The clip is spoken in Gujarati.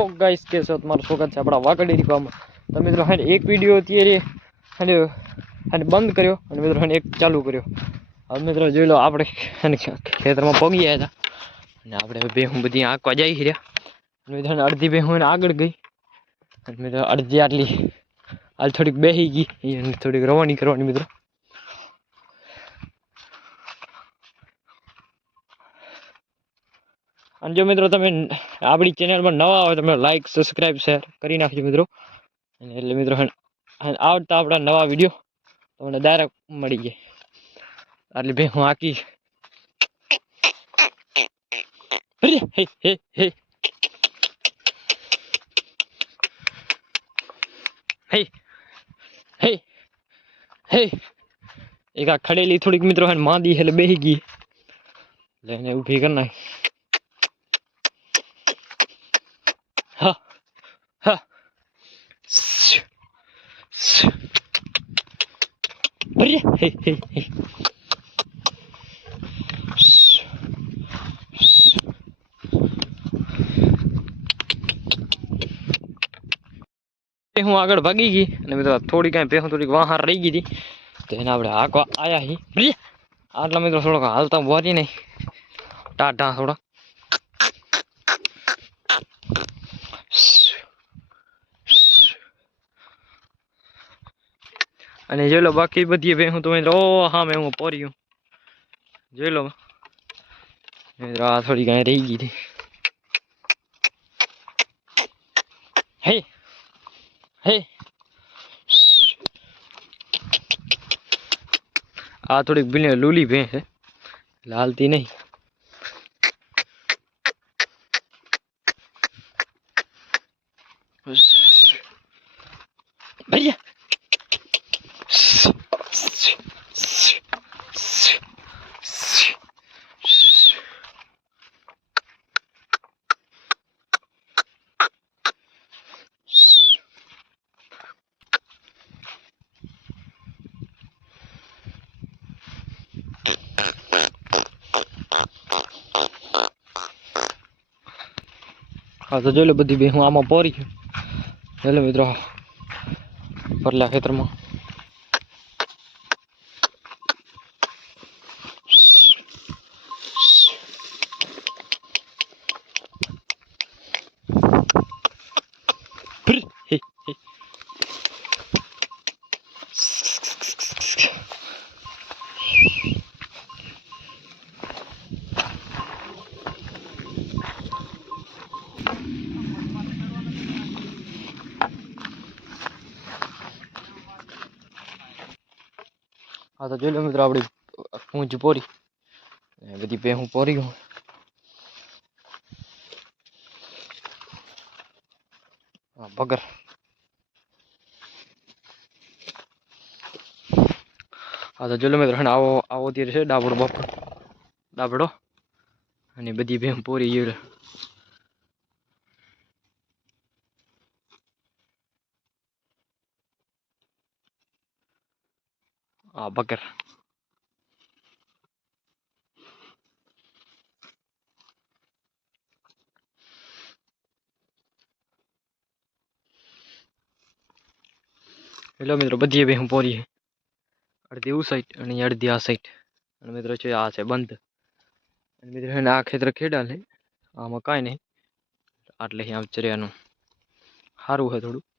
गाइस कैसे हो तुम्हारा स्वागत है अपना वाकड़ डेरी फार्म तो मित्रों है एक वीडियो અત્યારે અને અને બંધ કર્યો અને મિત્રો એક ચાલુ કર્યો હવે મિત્રો જોઈ લો આપણે ખેતરમાં પગી આવ્યા હતા અને આપણે બે હું બધી આંકવા જઈ રહ્યા મિત્રો અડધી બે હું આગળ ગઈ અને મિત્રો અડધી આટલી હાલ થોડીક બેહી ગઈ અને થોડીક રવાની કરવાની મિત્રો અને જો મિત્રો તમે આપણી ચેનલમાં નવા હોય તમે લાઈક સબસ્ક્રાઇબ શેર કરી નાખજો મિત્રો એટલે મિત્રો આવતા આપણા નવા વિડીયો તમને ડાયરેક્ટ મળી જાય એટલે ભાઈ હું આકી હે હે હે હે હે હે એક આ ખડેલી થોડીક મિત્રો હે માંદી એટલે બેહી ગઈ લઈને ઊભી કરી નાખી હા હા અરે હે હે હે હું આગળ ભાગી ગઈ અને મિત્રો થોડી કાંઈ ભેહું થોડીક વાહાર રહી ગઈ હતી તો એને આપણે હાંકવા આવ્યા હી આટલા મિત્રો થોડોક હાલતા બોરી નહીં ટાટા થોડા અને જોઈ લો બાકી બધી ભેહું તો મિત્રો ઓ હા મેં હું પોર્યું જોઈ લો મિત્રો આ થોડી કાંઈ રહી ગઈ હતી હે હે આ થોડીક બિલી લૂલી ભેંસ છે લાલતી નહીં ભૈયા હા તો જોઈ લો બધી બે હું આમાં પોરી છું જોઈ મિત્રો પરલા ખેતરમાં હા તો જોઈ લો મિત્રો આપણી પૂંછ પોરી બધી બે હું પોરી હું બગર હા તો જોઈ લો મિત્રો આવો આવો અત્યારે છે ડાબડો બાપડો ડાબડો અને બધી બે પોરી જોઈ લો હા બકર હેલો મિત્રો બધી બે હું પોરી છે અડધી ઉ સાઈડ અને અડધી આ સાઈડ અને મિત્રો છે આ છે બંધ અને મિત્રો આ ખેતર ખેડા લે આમાં કાંઈ નહીં આટલે આમ ચર્યાનું સારું છે થોડું